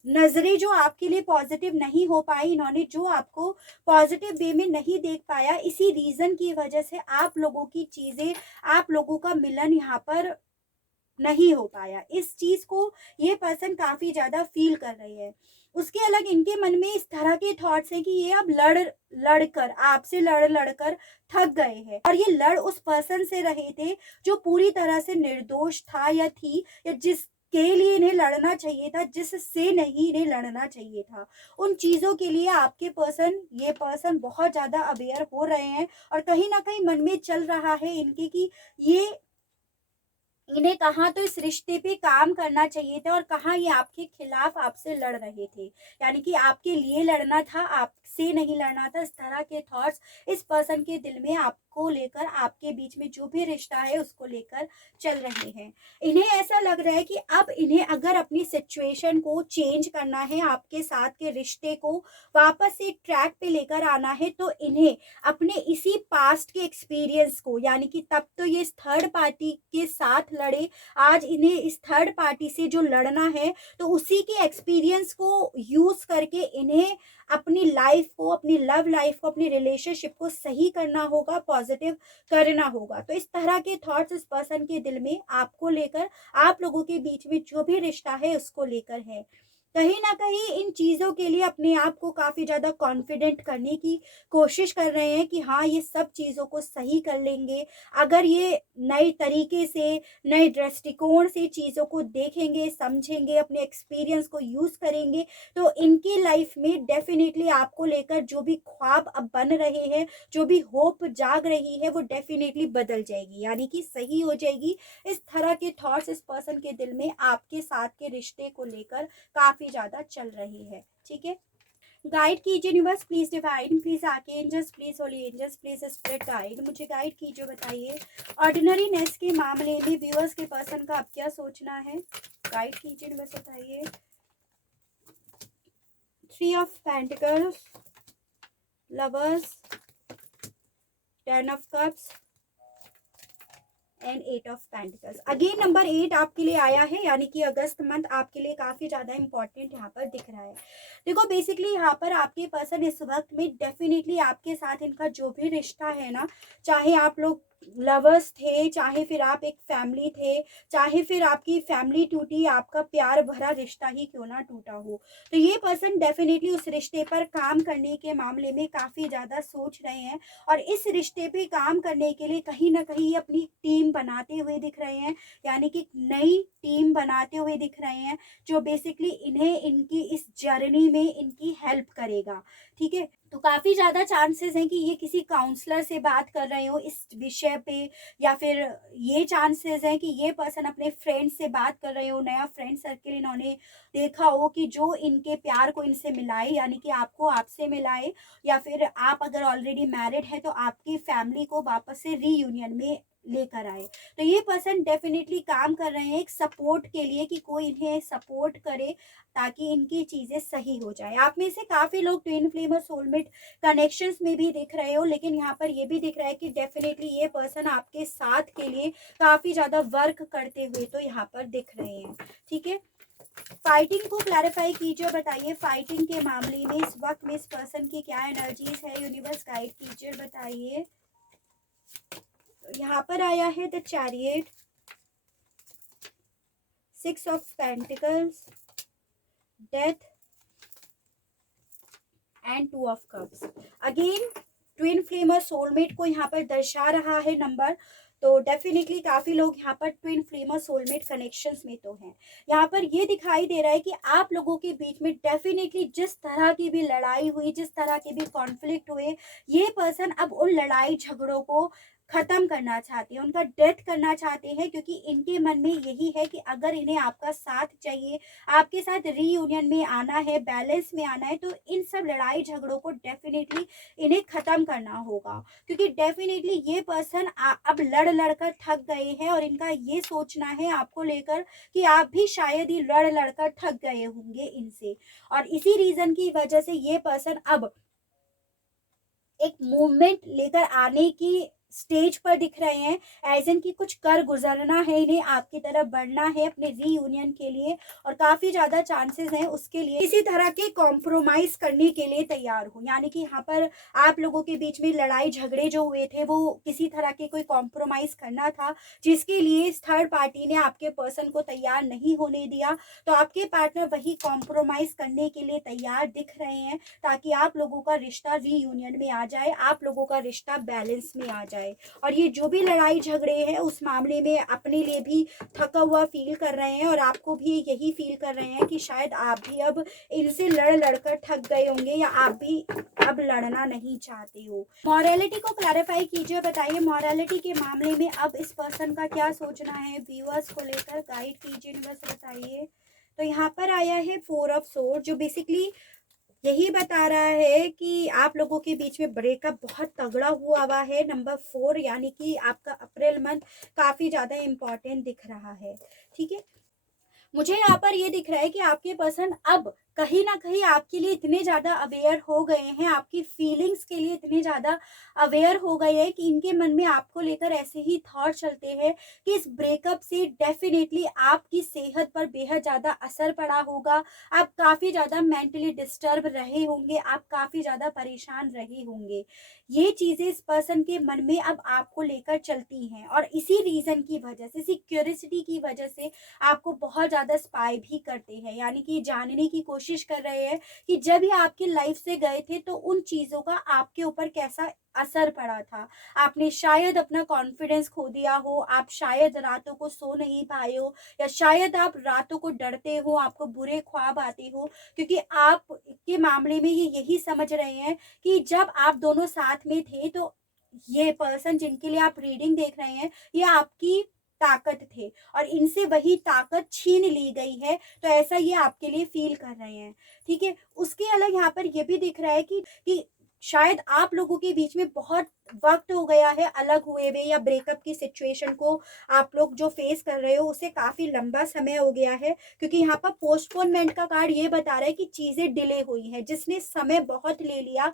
नजरें जो आपके लिए पॉजिटिव नहीं हो पाई, इन्होंने जो आपको पॉजिटिव वे में नहीं देख पाया, इसी रीजन की वजह से आप लोगों की चीजें, आप लोगों का मिलन यहाँ पर नहीं हो पाया। इस चीज को ये पर्सन काफी ज्यादा फील कर रहे हैं। उसके अलग इनके मन में इस तरह के थॉट्स हैं कि ये अब लड़कर आपसे लड़कर थक गए हैं और ये लड़ उस पर्सन से रहे थे जो पूरी तरह से निर्दोष था या थी, या जिस के लिए इन्हें लड़ना चाहिए था, जिससे नहीं इन्हें लड़ना चाहिए था। उन चीजों के लिए आपके पर्सन, ये पर्सन बहुत ज्यादा अवेयर हो रहे हैं और कहीं ना कहीं मन में चल रहा है इनके कि ये इन्हें कहाँ तो इस रिश्ते पे काम करना चाहिए था और कहाँ ये आपके खिलाफ आपसे लड़ रहे थे, यानी कि आपके लिए लड़ना था, आप से नहीं लड़ना था, इस तरह के थॉट्स इस पर्सन के दिल में आपको लेकर, आपके बीच में जो भी रिश्ता है उसको लेकर चल रहे हैं। इन्हें ऐसा लग रहा है कि अब इन्हें अगर अपनी सिचुएशन को चेंज करना है, आपके साथ के रिश्ते को वापस से ट्रैक पे लेकर आना है, तो इन्हें अपने इसी पास्ट के एक्सपीरियंस को, यानी कि तब तो ये इस थर्ड पार्टी के साथ लड़े, आज इन्हें इस थर्ड पार्टी से जो लड़ना है, तो उसी के एक्सपीरियंस को यूज करके इन्हें अपनी लाइफ को, अपनी लव लाइफ को, अपनी रिलेशनशिप को सही करना होगा, पॉजिटिव करना होगा। तो इस तरह के थॉट्स इस पर्सन के दिल में आपको लेकर, आप लोगों के बीच में जो भी रिश्ता है उसको लेकर है। कहीं ना कहीं इन चीज़ों के लिए अपने आप को काफ़ी ज़्यादा कॉन्फिडेंट करने की कोशिश कर रहे हैं कि हाँ, ये सब चीज़ों को सही कर लेंगे। अगर ये नए तरीके से, नए दृष्टिकोण से चीज़ों को देखेंगे, समझेंगे, अपने एक्सपीरियंस को यूज़ करेंगे, तो इनकी लाइफ में डेफिनेटली आपको लेकर जो भी ख्वाब अब बन रहे हैं, जो भी होप जाग रही है, वो डेफिनेटली बदल जाएगी, यानी कि सही हो जाएगी। इस तरह के थॉट्स इस पर्सन के दिल में आपके साथ के रिश्ते को लेकर काफ़ी ज़्यादा चल रही है। ठीक है, गाइड कीजिए universe, please divine, please archangels, please holy angels, please spirit guide, मुझे गाइड कीजिए, बताइए ऑर्डिनरी नेस के मामले में व्यूअर्स के पर्सन का अब क्या सोचना है। गाइड कीजिए यूनिवर्स, बताइए। 3 of pentacles, lovers, 10 of cups and 8 of pentacles. Again number 8 आपके लिए आया है, यानी कि अगस्त मंथ आपके लिए काफ़ी ज़्यादा इंपॉर्टेंट यहाँ पर दिख रहा है। देखो बेसिकली यहाँ पर आपके पर्सन इस वक्त में डेफिनेटली आपके साथ इनका जो भी रिश्ता है ना, चाहे आप लोग लवर्स थे, चाहे फिर आप एक फैमिली थे, चाहे फिर आपकी फैमिली टूटी, आपका प्यार भरा रिश्ता ही क्यों ना टूटा हो, तो ये पर्सन डेफिनेटली उस रिश्ते पर काम करने के मामले में काफ़ी ज़्यादा सोच रहे हैं, और इस रिश्ते पे काम करने के लिए कहीं ना कहीं अपनी टीम बनाते हुए दिख रहे हैं, यानी कि नई टीम बनाते हुए दिख रहे हैं, जो बेसिकली इन्हें इनकी इस जर्नी में इनकी हेल्प करेगा। ठीक है, तो काफ़ी ज़्यादा चांसेस हैं कि ये किसी काउंसलर से बात कर रहे हो इस विषय पे, या फिर ये चांसेस हैं कि ये पर्सन अपने फ्रेंड से बात कर रहे हो, नया फ्रेंड सर्किल इन्होंने देखा हो कि जो इनके प्यार को इनसे मिलाए, यानी कि आपको आपसे मिलाए, या फिर आप अगर ऑलरेडी मैरिड है तो आपकी फैमिली को वापस से रीयूनियन में लेकर आए। तो ये पर्सन डेफिनेटली काम कर रहे हैं एक सपोर्ट के लिए, कि कोई इन्हें सपोर्ट करे ताकि इनकी चीज़ें सही हो जाए। आप में से काफ़ी लोग ट्विन फ्लेम और सोलमेट कनेक्शंस में भी दिख रहे हो, लेकिन यहाँ पर ये भी दिख रहा है कि डेफिनेटली ये पर्सन आपके साथ के लिए काफ़ी ज़्यादा वर्क करते हुए तो यहाँ पर दिख रहे हैं। ठीक है, फाइटिंग को क्लैरिफाई कीजिए, बताइए फाइटिंग के मामले में इस वक्त में इस पर्सन की क्या एनर्जीज है, यूनिवर्स गाइड कीजिए, बताइए। यहाँ पर आया है the chariot, 6 of pentacles, death and 2 of cups. Again twin flame और सोलमेट को यहाँ पर दर्शा रहा है नंबर, तो डेफिनेटली काफ़ी लोग यहाँ पर ट्विन फ्लेम और सोलमेट कनेक्शंस में तो हैं। यहाँ पर ये दिखाई दे रहा है कि आप लोगों के बीच में डेफिनेटली जिस तरह की भी लड़ाई हुई, जिस तरह के भी कॉन्फ्लिक्ट हुए, ये पर्सन अब उन लड़ाई झगड़ों को ख़त्म करना चाहते हैं, उनका डेथ करना चाहते हैं, क्योंकि इनके मन में यही है कि अगर इन्हें आपका साथ चाहिए, आपके साथ रीयूनियन में आना है, बैलेंस में आना है, तो इन सब लड़ाई झगड़ों को डेफिनेटली इन्हें ख़त्म करना होगा, क्योंकि डेफिनेटली ये पर्सन अब लड़ लड़ कर थक गए हैं, और इनका ये सोचना है आपको लेकर कि आप भी शायद ही लड़ लड़ कर थक गए होंगे इनसे, और इसी रीज़न की वजह से ये पर्सन अब एक मूवमेंट लेकर आने की स्टेज पर दिख रहे हैं, एज इन की कुछ कर गुजरना है इन्हें, आपकी तरफ बढ़ना है अपने रीयूनियन के लिए, और काफ़ी ज़्यादा चांसेस हैं उसके लिए किसी तरह के कॉम्प्रोमाइज़ करने के लिए तैयार हो, यानी कि यहाँ पर आप लोगों के बीच में लड़ाई झगड़े जो हुए थे वो किसी तरह के कोई कॉम्प्रोमाइज़ करना था, जिसके लिए इस थर्ड पार्टी ने आपके पर्सन को तैयार नहीं होने दिया, तो आपके पार्टनर वही कॉम्प्रोमाइज़ करने के लिए तैयार दिख रहे हैं, ताकि आप लोगों का रिश्ता रीयूनियन में आ जाए, आप लोगों का रिश्ता बैलेंस में आ जाए। और ये जो भी लड़ाई झगड़े हैं उस मामले में अपने लिए भी थका हुआ फील कर रहे हैं, और आपको भी यही फील कर रहे हैं कि शायद आप भी अब इनसे लड़ लड़कर थक गए होंगे, या आप भी अब लड़ना नहीं चाहते हो। मॉरलिटी को क्लैरिफाई कीजिए, बताइए मॉरलिटी के मामले में अब इस पर्सन का क्या सोचना है, व्यूअर्स को लेकर गाइड कीजिए यूनिवर्स, बताइए। तो यहाँ पर आया है 4 ऑफ सोर्ड, जो बेसिकली यही बता रहा है कि आप लोगों के बीच में ब्रेकअप बहुत तगड़ा हुआ है। नंबर 4 यानी कि आपका अप्रैल मंथ काफ़ी ज़्यादा इम्पोर्टेंट दिख रहा है। ठीक है, मुझे यहाँ पर ये दिख रहा है कि आपके पर्सन अब कहीं ना कहीं आपके लिए इतने ज़्यादा अवेयर हो गए हैं, आपकी फीलिंग्स के लिए इतने ज़्यादा अवेयर हो गए हैं कि इनके मन में आपको लेकर ऐसे ही थॉट चलते हैं कि इस ब्रेकअप से डेफिनेटली आपकी सेहत पर बेहद ज़्यादा असर पड़ा होगा। आप काफ़ी ज़्यादा मेंटली डिस्टर्ब रहे होंगे, आप काफ़ी ज़्यादा परेशान रहे होंगे। ये चीज़ें इस पर्सन के मन में अब आपको लेकर चलती हैं और इसी रीज़न की वजह से, इसी क्यूरियोसिटी की वजह से आपको बहुत ज़्यादा स्पाई भी करते हैं, यानी कि जानने की कोशिश कर रहे हैं कि जब ये आपकी लाइफ से गए थे तो उन चीज़ों का आपके ऊपर कैसा असर पड़ा था। आपने शायद अपना कॉन्फिडेंस खो दिया हो, आप शायद रातों को सो नहीं पाए हो, या शायद आप रातों को डरते हो, आपको बुरे ख्वाब आते हो, क्योंकि आप के मामले में ये यही समझ रहे हैं कि जब आप दोनों साथ में थे तो ये पर्सन जिनके लिए आप रीडिंग देख रहे हैं, ये आपकी ताकत थे और इनसे वही ताकत छीन ली गई है, तो ऐसा ये आपके लिए फील कर रहे हैं। ठीक है, उसके अलग यहाँ पर ये भी दिख रहा है कि शायद आप लोगों के बीच में बहुत वक्त हो गया है अलग हुए हुए, या ब्रेकअप की सिचुएशन को आप लोग जो फेस कर रहे हो उसे काफ़ी लंबा समय हो गया है, क्योंकि यहाँ पर पोस्टपोनमेंट का कार्ड ये बता रहा है कि चीज़ें डिले हुई हैं, जिसने समय बहुत ले लिया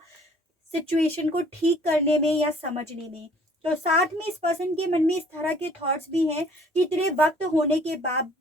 सिचुएशन को ठीक करने में या समझने में। तो साथ में इस पर्सन के मन में इस तरह के थॉट्स भी हैं कि इतने वक्त होने के बाद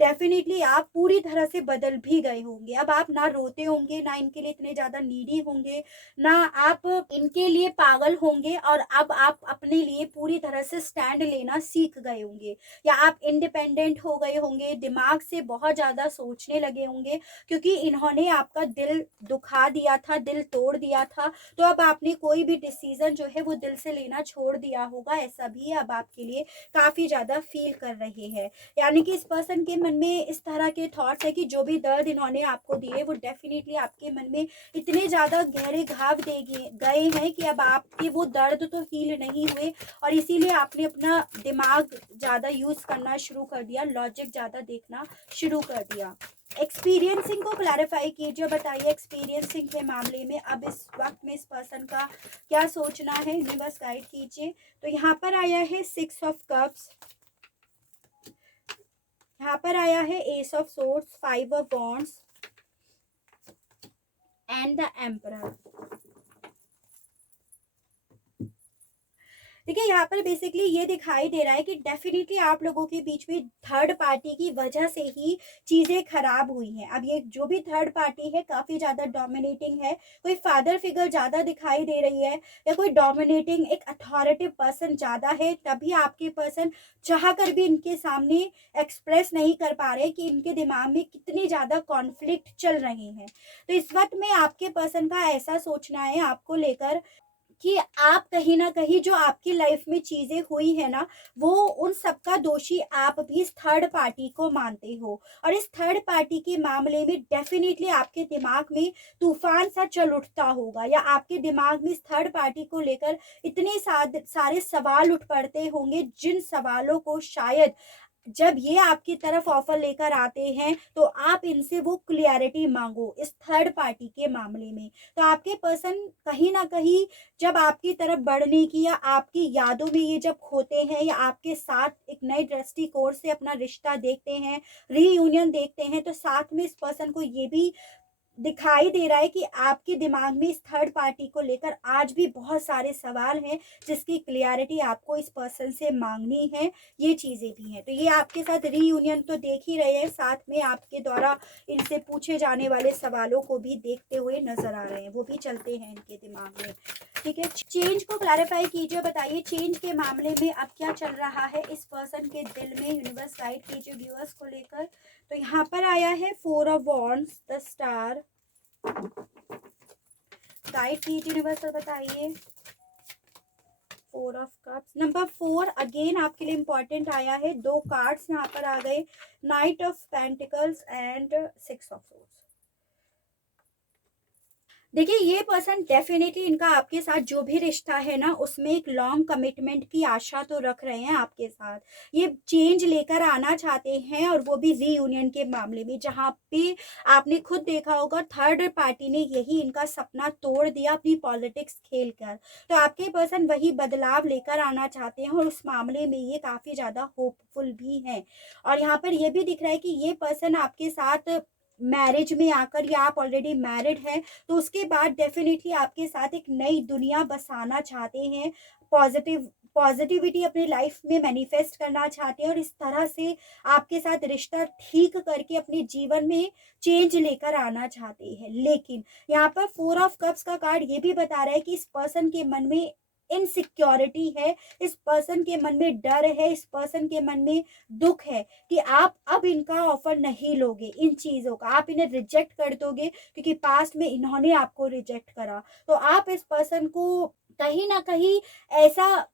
डेफिनेटली आप पूरी तरह से बदल भी गए होंगे। अब आप ना रोते होंगे, ना इनके लिए इतने ज़्यादा नीडी होंगे, ना आप इनके लिए पागल होंगे, और अब आप अपने लिए पूरी तरह से स्टैंड लेना सीख गए होंगे, या आप इंडिपेंडेंट हो गए होंगे, दिमाग से बहुत ज़्यादा सोचने लगे होंगे, क्योंकि इन्होंने आपका दिल दुखा दिया था, दिल तोड़ दिया था। तो अब आपने कोई भी डिसीजन जो है वो दिल से लेना छोड़ दिया होगा, ऐसा भी अब आपके लिए काफ़ी ज़्यादा फील कर रहे हैं। यानी कि इस पर्सन के मन में इस तरह के थॉट्स है कि जो भी दर्द इन्होंने आपको दिए वो डेफिनेटली आपके मन में इतने ज़्यादा गहरे घाव दे गए हैं कि अब आपके वो दर्द तो हील नहीं हुए, और इसीलिए आपने अपना दिमाग ज़्यादा यूज़ करना शुरू कर दिया, लॉजिक ज़्यादा देखना शुरू कर दिया। एक्सपीरियंसिंग को क्लैरिफाई कीजिए, बताइए एक्सपीरियंसिंग के मामले में अब इस वक्त में इस पर्सन का क्या सोचना है, यूनिवर्स गाइड कीजिए। तो यहाँ पर आया है 6 ऑफ कप्स, यहाँ पर आया है S of swords, 5 of wands and the emperor. देखिए, यहाँ पर बेसिकली ये दिखाई दे रहा है कि डेफिनेटली आप लोगों के बीच में थर्ड पार्टी की वजह से ही चीज़ें खराब हुई हैं। अब ये जो भी थर्ड पार्टी है काफ़ी ज़्यादा डोमिनेटिंग है, कोई फादर फिगर ज़्यादा दिखाई दे रही है, या कोई डोमिनेटिंग एक अथॉरिटिव पर्सन ज़्यादा है, तभी आपके पर्सन चाह कर भी इनके सामने एक्सप्रेस नहीं कर पा रहे कि इनके दिमाग में कितनी ज़्यादा कॉन्फ्लिक्ट चल रही हैं। तो इस वक्त में आपके पर्सन का ऐसा सोचना है आपको लेकर कि आप कहीं न कहीं जो आपकी लाइफ में चीज़ें हुई है ना, वो उन सब का दोषी आप भी इस थर्ड पार्टी को मानते हो, और इस थर्ड पार्टी के मामले में डेफ़िनेटली आपके दिमाग में तूफ़ान सा चल उठता होगा, या आपके दिमाग में इस थर्ड पार्टी को लेकर इतने सारे सवाल उठ पड़ते होंगे, जिन सवालों को शायद जब ये आपकी तरफ ऑफर लेकर आते हैं तो आप इनसे वो क्लियरिटी मांगो इस थर्ड पार्टी के मामले में। तो आपके पर्सन कहीं ना कहीं जब आपकी तरफ बढ़ने की या आपकी यादों में ये जब खोते हैं, या आपके साथ एक नए दृष्टिकोण से अपना रिश्ता देखते हैं, रीयूनियन देखते हैं, तो साथ में इस पर्सन को ये भी दिखाई दे रहा है कि आपके दिमाग में इस थर्ड पार्टी को लेकर आज भी बहुत सारे सवाल हैं, जिसकी क्लियरिटी आपको इस पर्सन से मांगनी है। ये चीज़ें भी हैं, तो ये आपके साथ रीयूनियन तो देख ही रहे हैं, साथ में आपके द्वारा इनसे पूछे जाने वाले सवालों को भी देखते हुए नजर आ रहे हैं, वो भी चलते हैं इनके दिमाग में। ठीक है, चेंज को क्लैरिफाई कीजिए, बताइए चेंज के मामले में अब क्या चल रहा है इस पर्सन के दिल में, यूनिवर्स गाइड कीजिए व्यूअर्स को लेकर। तो यहाँ पर आया है 4 of wands, the star, guide कीजिए यूनिवर्स और बताइए 4 ऑफ कप्स। नंबर 4 अगेन आपके लिए इंपॉर्टेंट आया है, 2 कार्ड्स यहाँ पर आ गए, night of pentacles and 6 of swords. देखिए, ये पर्सन डेफ़िनेटली इनका आपके साथ जो भी रिश्ता है ना, उसमें एक लॉन्ग कमिटमेंट की आशा तो रख रहे हैं आपके साथ। ये चेंज लेकर आना चाहते हैं और वो भी रीयूनियन के मामले में, जहाँ पे आपने खुद देखा होगा थर्ड पार्टी ने यही इनका सपना तोड़ दिया अपनी पॉलिटिक्स खेल कर। तो आपके पर्सन वही बदलाव लेकर आना चाहते हैं और उस मामले में ये काफ़ी ज़्यादा होपफुल भी हैं। और यहाँ पर ये भी दिख रहा है कि ये पर्सन आपके साथ मैरिज में आकर, या आप ऑलरेडी मैरिड हैं, तो उसके बाद डेफिनेटली आपके साथ एक नई दुनिया बसाना चाहते हैं। पॉजिटिविटी अपनी लाइफ में मैनिफेस्ट करना चाहते हैं और इस तरह से आपके साथ रिश्ता ठीक करके अपने जीवन में चेंज लेकर आना चाहते हैं। लेकिन यहाँ पर 4 ऑफ कप्स का कार्ड ये भी बता रहा है कि इस पर्सन के मन में इनसिक्योरिटी है, इस पर्सन के मन में डर है, इस पर्सन के मन में दुख है कि आप अब इनका ऑफर नहीं लोगे, इन चीज़ों का आप इन्हें रिजेक्ट कर दोगे, क्योंकि पास्ट में इन्होंने आपको रिजेक्ट करा। तो आप इस पर्सन को कहीं ना कहीं ऐसा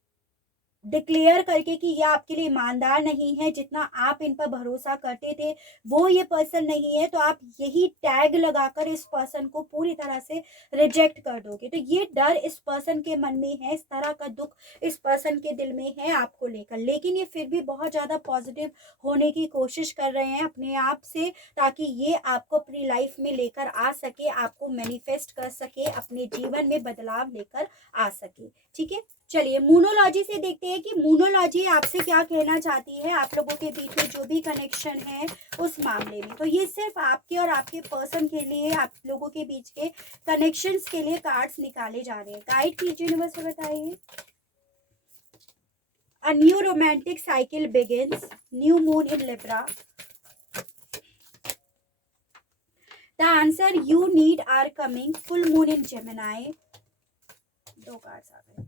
डिक्लेयर करके कि ये आपके लिए ईमानदार नहीं है, जितना आप इन पर भरोसा करते थे वो ये पर्सन नहीं है, तो आप यही टैग लगाकर इस पर्सन को पूरी तरह से रिजेक्ट कर दोगे। तो ये डर इस पर्सन के मन में है, इस तरह का दुख इस पर्सन के दिल में है आपको लेकर, लेकिन ये फिर भी बहुत ज़्यादा पॉजिटिव होने की कोशिश कर रहे हैं अपने आप से, ताकि ये आपको अपनी लाइफ में लेकर आ सके, आपको मैनिफेस्ट कर सके, अपने जीवन में बदलाव लेकर आ सके। ठीक है, चलिए मूनोलॉजी से देखते हैं कि मूनोलॉजी आपसे क्या कहना चाहती है, आप लोगों के बीच में जो भी कनेक्शन है उस मामले में। तो ये सिर्फ आपके और आपके पर्सन के लिए, आप लोगों के बीच के कनेक्शंस के लिए कार्ड्स निकाले जा रहे हैं। गाइड कीजिए यूनिवर्स को, बताइए। A new romantic cycle begins, new moon in Libra. The answer you need are coming, full moon in Gemini. 2 cards आ गए।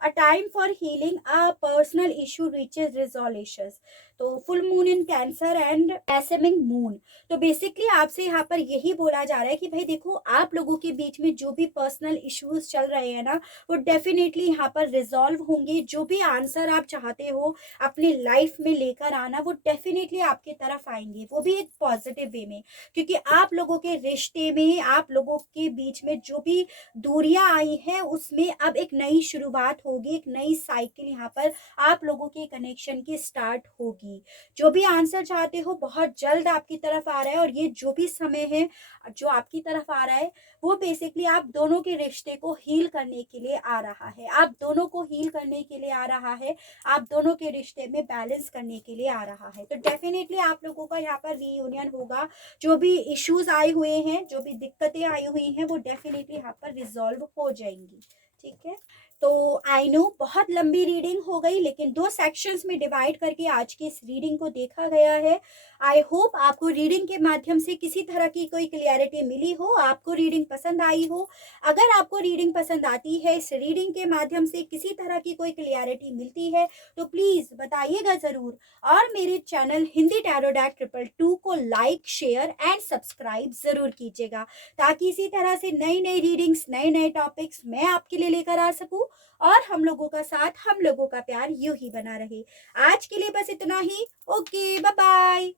A time for healing, a personal issue reaches resolutions। तो full moon in Cancer and ascending moon. तो basically आपसे यहाँ पर यही बोला जा रहा है कि भाई देखो, आप लोगों के बीच में जो भी पर्सनल इश्यूज चल रहे हैं ना, वो डेफिनेटली यहाँ पर रिजॉल्व होंगे। जो भी आंसर आप चाहते हो अपनी लाइफ में लेकर आना, वो डेफिनेटली आपकी तरफ आएंगे, वो भी एक पॉजिटिव वे में, क्योंकि आप लोगों के रिश्ते में, आप लोगों के बीच में जो भी दूरियां आई हैं, उसमें अब एक नई शुरुआत होगी, एक नई साइकिल यहाँ पर आप लोगों के कनेक्शन की स्टार्ट होगी। जो भी आंसर चाहते हो बहुत जल्द आपकी तरफ आ रहा है, और ये जो भी समय है जो आपकी तरफ आ रहा है, वो बेसिकली आप दोनों के रिश्ते को हील करने के लिए आ रहा है, आप दोनों को हील करने के लिए आ रहा है, आप दोनों के रिश्ते में बैलेंस करने के लिए आ रहा है। तो डेफिनेटली आप लोगों का यहाँ पर रीयूनियन होगा। जो भी इश्यूज आए हुए हैं, जो भी दिक्कतें आई हुई हैं, वो डेफिनेटली यहाँ पर रिजॉल्व हो जाएंगी। ठीक है, तो आई नो बहुत लंबी रीडिंग हो गई, लेकिन 2 सेक्शंस में डिवाइड करके आज की इस रीडिंग को देखा गया है। आई होप आपको रीडिंग के माध्यम से किसी तरह की कोई क्लियरिटी मिली हो, आपको रीडिंग पसंद आई हो। अगर आपको रीडिंग पसंद आती है, इस रीडिंग के माध्यम से किसी तरह की कोई क्लियरिटी मिलती है, तो प्लीज़ बताइएगा ज़रूर। और मेरे चैनल हिंदी टैरो डेक 222 को लाइक, शेयर एंड सब्सक्राइब ज़रूर कीजिएगा, ताकि इसी तरह से नई नई रीडिंग्स, नए नए टॉपिक्स मैं आपके लिए लेकर आ सकूं, और हम लोगों का साथ, हम लोगों का प्यार यूं ही बना रहे। आज के लिए बस इतना ही। Okay, bye bye.